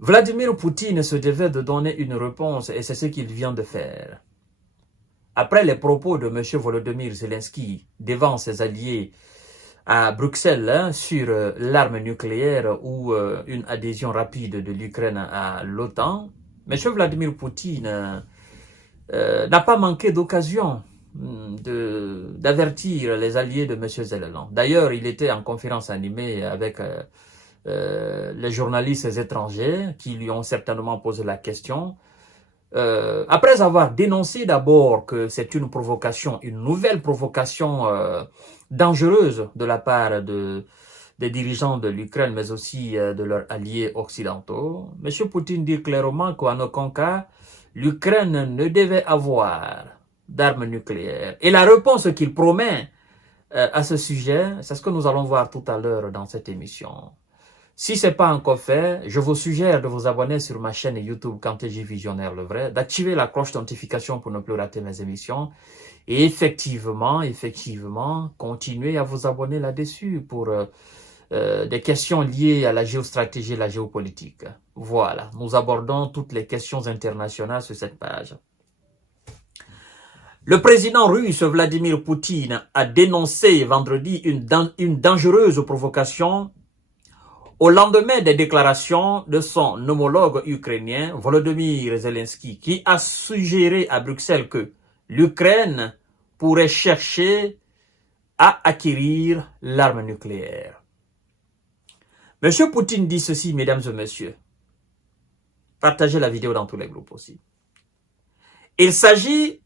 Vladimir Poutine se devait de donner une réponse et c'est ce qu'il vient de faire. Après les propos de M. Volodymyr Zelensky devant ses alliés à Bruxelles sur l'arme nucléaire ou une adhésion rapide de l'Ukraine à l'OTAN, M. Vladimir Poutine n'a pas manqué d'occasion d'avertir les alliés de M. Zelensky. D'ailleurs, il était en conférence animée avec les journalistes étrangers qui lui ont certainement posé la question. Après avoir dénoncé d'abord que c'est une provocation, une nouvelle provocation dangereuse de la part des dirigeants de l'Ukraine, mais aussi de leurs alliés occidentaux, M. Poutine dit clairement qu'en aucun cas, l'Ukraine ne devait avoir d'armes nucléaires. Et la réponse qu'il promet à ce sujet, c'est ce que nous allons voir tout à l'heure dans cette émission. Si ce n'est pas encore fait, je vous suggère de vous abonner sur ma chaîne YouTube Kanté J Visionnaire le vrai, d'activer la cloche de notification pour ne plus rater mes émissions et effectivement, continuez à vous abonner là-dessus pour des questions liées à la géostratégie et la géopolitique. Voilà, nous abordons toutes les questions internationales sur cette page. Le président russe Vladimir Poutine a dénoncé vendredi une dangereuse provocation au lendemain des déclarations de son homologue ukrainien, Volodymyr Zelensky, qui a suggéré à Bruxelles que l'Ukraine pourrait chercher à acquérir l'arme nucléaire. Monsieur Poutine dit ceci, mesdames et messieurs. Partagez la vidéo dans tous les groupes aussi. Il s'agit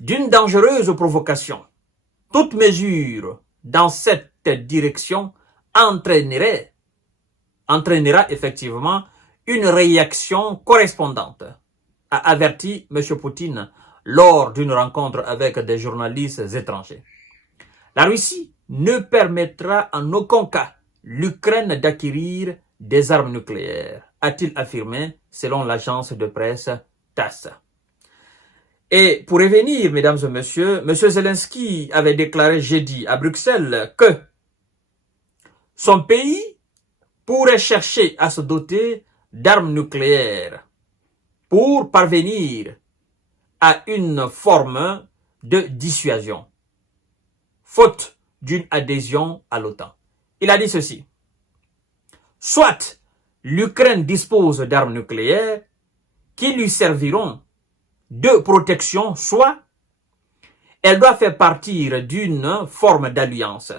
d'une dangereuse provocation. Toute mesure dans cette direction entraînera effectivement une réaction correspondante, a averti M. Poutine lors d'une rencontre avec des journalistes étrangers. La Russie ne permettra en aucun cas l'Ukraine d'acquérir des armes nucléaires, a-t-il affirmé selon l'agence de presse TASS. Et pour revenir, mesdames et messieurs, M. Zelensky avait déclaré jeudi à Bruxelles que son pays pourrait chercher à se doter d'armes nucléaires pour parvenir à une forme de dissuasion, faute d'une adhésion à l'OTAN. Il a dit ceci. Soit l'Ukraine dispose d'armes nucléaires qui lui serviront de protection, soit elle doit faire partie d'une forme d'alliance,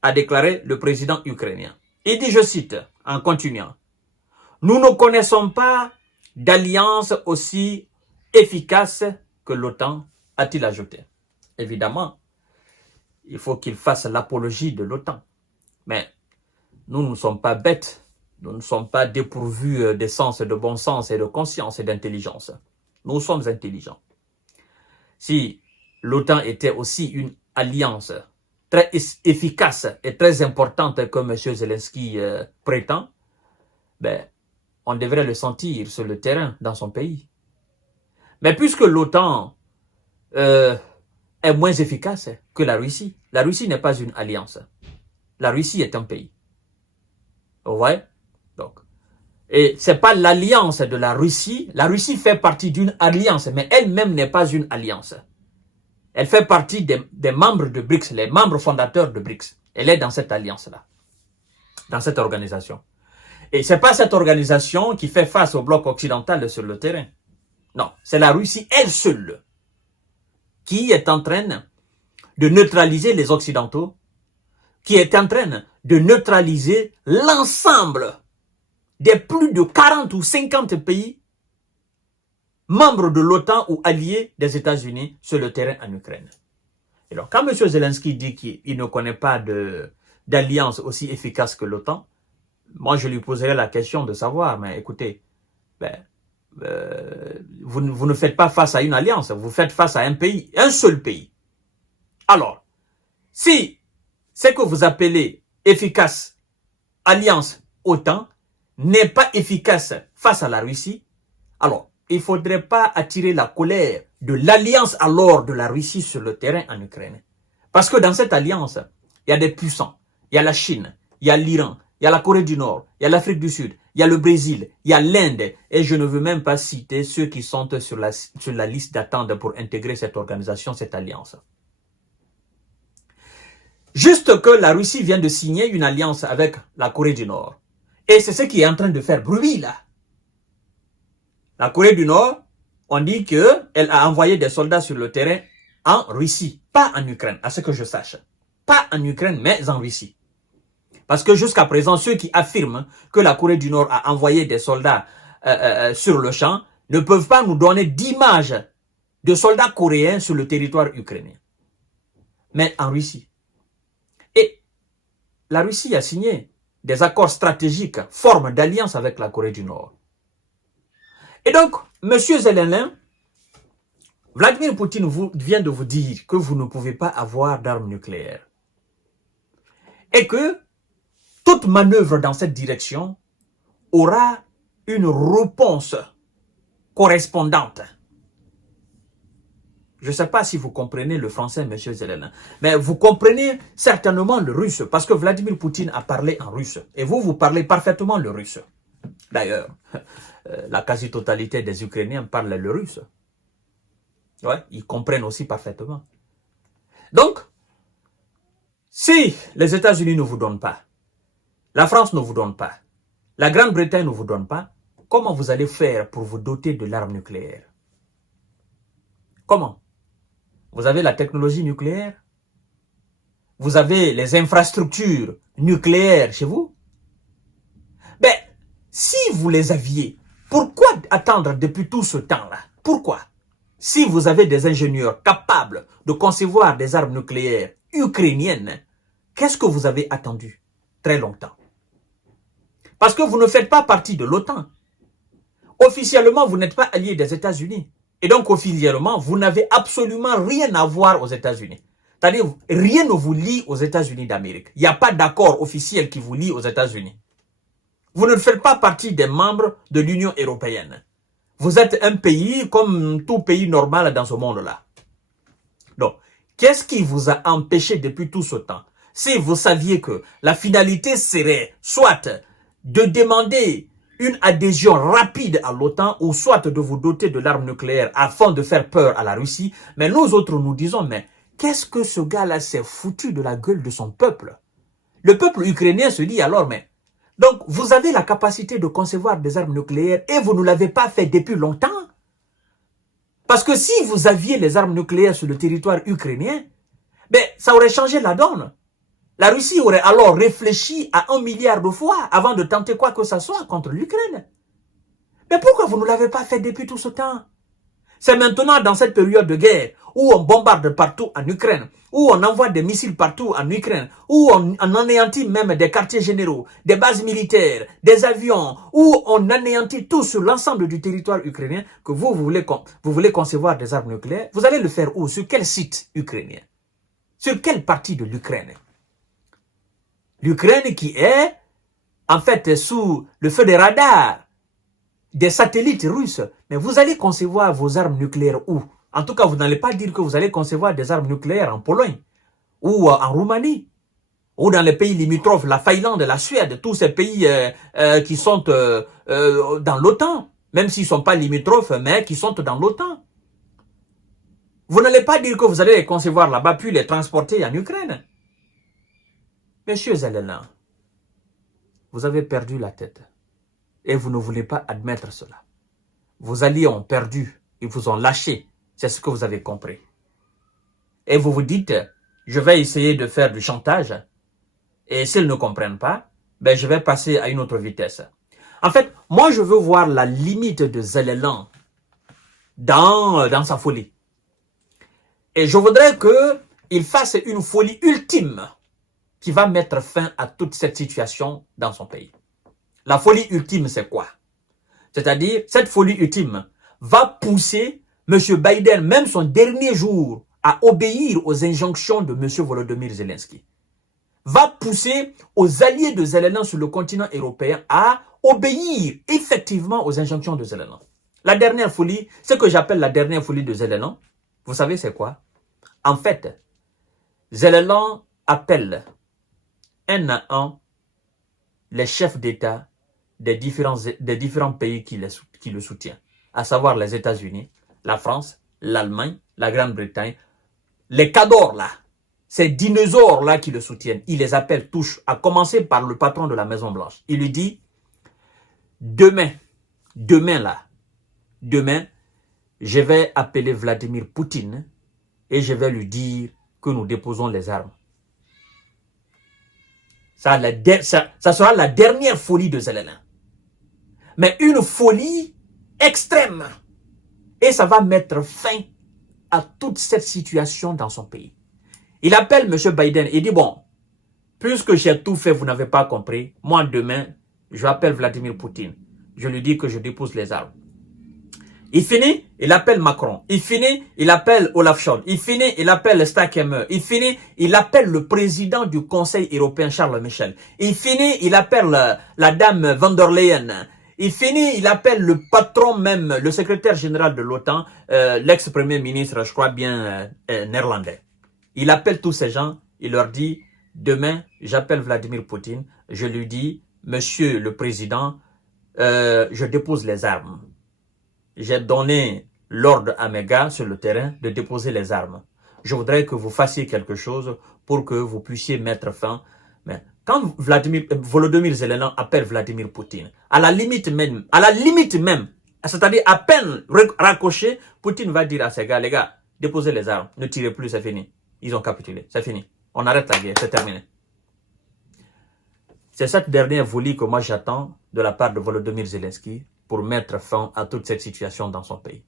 a déclaré le président ukrainien. Il dit, je cite, en continuant, « Nous ne connaissons pas d'alliance aussi efficace que l'OTAN, a-t-il ajouté. Évidemment, il faut qu'il fasse l'apologie de l'OTAN. Mais nous ne sommes pas bêtes, nous ne sommes pas dépourvus de sens, de bon sens et de conscience et d'intelligence. Nous sommes intelligents. Si l'OTAN était aussi une alliance très efficace et très importante comme M. Zelensky prétend, ben, on devrait le sentir sur le terrain dans son pays. Mais puisque l'OTAN est moins efficace que la Russie n'est pas une alliance. La Russie est un pays. Vous voyez? Donc, et ce n'est pas l'alliance de la Russie fait partie d'une alliance, mais elle-même n'est pas une alliance. Elle fait partie des membres de BRICS, les membres fondateurs de BRICS. Elle est dans cette alliance-là, dans cette organisation. Et ce n'est pas cette organisation qui fait face au bloc occidental sur le terrain. Non, c'est la Russie elle seule qui est en train de neutraliser les Occidentaux, qui est en train de neutraliser l'ensemble des plus de 40 ou 50 pays membres de l'OTAN ou alliés des États-Unis sur le terrain en Ukraine. Et donc, quand M. Zelensky dit qu'il ne connaît pas d'alliance aussi efficace que l'OTAN, moi je lui poserai la question de savoir, mais écoutez, vous ne faites pas face à une alliance, vous faites face à un pays, un seul pays. Alors, si ce que vous appelez efficace alliance OTAN n'est pas efficace face à la Russie, alors il ne faudrait pas attirer la colère de l'alliance alors de la Russie sur le terrain en Ukraine. Parce que dans cette alliance, il y a des puissants, il y a la Chine, il y a l'Iran, il y a la Corée du Nord, il y a l'Afrique du Sud, il y a le Brésil, il y a l'Inde, et je ne veux même pas citer ceux qui sont sur la liste d'attente pour intégrer cette organisation, cette alliance. Juste que la Russie vient de signer une alliance avec la Corée du Nord. Et c'est ce qui est en train de faire bruit là. La Corée du Nord, on dit qu'elle a envoyé des soldats sur le terrain en Russie, pas en Ukraine, à ce que je sache. Pas en Ukraine, mais en Russie. Parce que jusqu'à présent, ceux qui affirment que la Corée du Nord a envoyé des soldats sur le champ ne peuvent pas nous donner d'image de soldats coréens sur le territoire ukrainien. Mais en Russie. Et la Russie a signé des accords stratégiques, forme d'alliance avec la Corée du Nord. Et donc, M. Zelensky, Vladimir Poutine vient de vous dire que vous ne pouvez pas avoir d'armes nucléaires. Et que toute manœuvre dans cette direction aura une réponse correspondante. Je ne sais pas si vous comprenez le français, M. Zelensky, mais vous comprenez certainement le russe, parce que Vladimir Poutine a parlé en russe. Et vous parlez parfaitement le russe. D'ailleurs, la quasi-totalité des Ukrainiens parlent le russe. Ouais, ils comprennent aussi parfaitement. Donc, si les États-Unis ne vous donnent pas, la France ne vous donne pas, la Grande-Bretagne ne vous donne pas, comment vous allez faire pour vous doter de l'arme nucléaire? Comment? Vous avez la technologie nucléaire? Vous avez les infrastructures nucléaires chez vous? Ben, si vous les aviez, pourquoi attendre depuis tout ce temps-là? Pourquoi? Si vous avez des ingénieurs capables de concevoir des armes nucléaires ukrainiennes, qu'est-ce que vous avez attendu très longtemps? Parce que vous ne faites pas partie de l'OTAN. Officiellement, vous n'êtes pas allié des États-Unis. Et donc, officiellement, vous n'avez absolument rien à voir aux États-Unis. C'est-à-dire, rien ne vous lie aux États-Unis d'Amérique. Il n'y a pas d'accord officiel qui vous lie aux États-Unis. Vous ne faites pas partie des membres de l'Union européenne. Vous êtes un pays comme tout pays normal dans ce monde-là. Donc, qu'est-ce qui vous a empêché depuis tout ce temps? Si vous saviez que la finalité serait soit de demander une adhésion rapide à l'OTAN ou soit de vous doter de l'arme nucléaire afin de faire peur à la Russie, mais nous autres nous disons, mais qu'est-ce que ce gars-là s'est foutu de la gueule de son peuple? Le peuple ukrainien se dit alors, mais donc vous avez la capacité de concevoir des armes nucléaires et vous ne l'avez pas fait depuis longtemps? Parce que si vous aviez les armes nucléaires sur le territoire ukrainien, ben, ça aurait changé la donne. La Russie aurait alors réfléchi à 1 milliard de fois avant de tenter quoi que ce soit contre l'Ukraine. Mais pourquoi vous ne l'avez pas fait depuis tout ce temps? C'est maintenant dans cette période de guerre où on bombarde partout en Ukraine, où on envoie des missiles partout en Ukraine, où on anéantit même des quartiers généraux, des bases militaires, des avions, où on anéantit tout sur l'ensemble du territoire ukrainien, que vous voulez concevoir des armes nucléaires. Vous allez le faire où? Sur quel site ukrainien? Sur quelle partie de l'Ukraine? L'Ukraine qui est, en fait, sous le feu des radars des satellites russes. Mais vous allez concevoir vos armes nucléaires où? En tout cas, vous n'allez pas dire que vous allez concevoir des armes nucléaires en Pologne, ou en Roumanie, ou dans les pays limitrophes, la Finlande, la Suède, tous ces pays qui sont dans l'OTAN, même s'ils ne sont pas limitrophes, mais qui sont dans l'OTAN. Vous n'allez pas dire que vous allez les concevoir là-bas, puis les transporter en Ukraine. Monsieur Zelensky, vous avez perdu la tête et vous ne voulez pas admettre cela. Vos alliés ont perdu, ils vous ont lâché, c'est ce que vous avez compris. Et vous vous dites, je vais essayer de faire du chantage et s'ils ne comprennent pas, ben je vais passer à une autre vitesse. En fait, moi je veux voir la limite de Zelensky dans sa folie. Et je voudrais qu'il fasse une folie ultime qui va mettre fin à toute cette situation dans son pays. La folie ultime, c'est quoi? C'est-à-dire, cette folie ultime va pousser M. Biden, même son dernier jour, à obéir aux injonctions de M. Volodymyr Zelensky. Va pousser aux alliés de Zelensky sur le continent européen à obéir effectivement aux injonctions de Zelensky. La dernière folie, ce que j'appelle la dernière folie de Zelensky, vous savez c'est quoi? En fait, Zelensky appelle un à un les chefs d'État des différents pays qui le soutiennent, à savoir les États-Unis, la France, l'Allemagne, la Grande-Bretagne, les cadors là, ces dinosaures là qui le soutiennent, il les appelle tous, à commencer par le patron de la Maison Blanche. Il lui dit, demain, je vais appeler Vladimir Poutine et je vais lui dire que nous déposons les armes. Ça sera la dernière folie de Zelensky. Mais une folie extrême. Et ça va mettre fin à toute cette situation dans son pays. Il appelle M. Biden et dit, bon, puisque j'ai tout fait, vous n'avez pas compris, moi demain, je appelle Vladimir Poutine. Je lui dis que je dépose les armes. Il finit, il appelle Macron. Il finit, il appelle Olaf Scholz. Il finit, il appelle Steinmeier. Il finit, il appelle le président du Conseil européen, Charles Michel. Il finit, il appelle la dame von der Leyen. Il finit, il appelle le patron même, le secrétaire général de l'OTAN, l'ex-premier ministre, je crois bien, néerlandais. Il appelle tous ces gens, il leur dit, demain, j'appelle Vladimir Poutine, je lui dis, monsieur le président, je dépose les armes. J'ai donné l'ordre à mes gars sur le terrain de déposer les armes. Je voudrais que vous fassiez quelque chose pour que vous puissiez mettre fin. Mais quand Volodymyr Zelensky appelle Vladimir Poutine, à la limite même, c'est-à-dire à peine raccroché, Poutine va dire à ses gars, les gars, déposez les armes, ne tirez plus, c'est fini. Ils ont capitulé, c'est fini. On arrête la guerre, c'est terminé. C'est cette dernière folie que moi j'attends de la part de Volodymyr Zelensky pour mettre fin à toute cette situation dans son pays.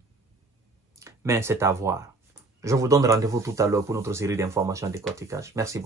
Mais c'est à voir. Je vous donne rendez-vous tout à l'heure pour notre série d'informations et de décortiquage. Merci beaucoup.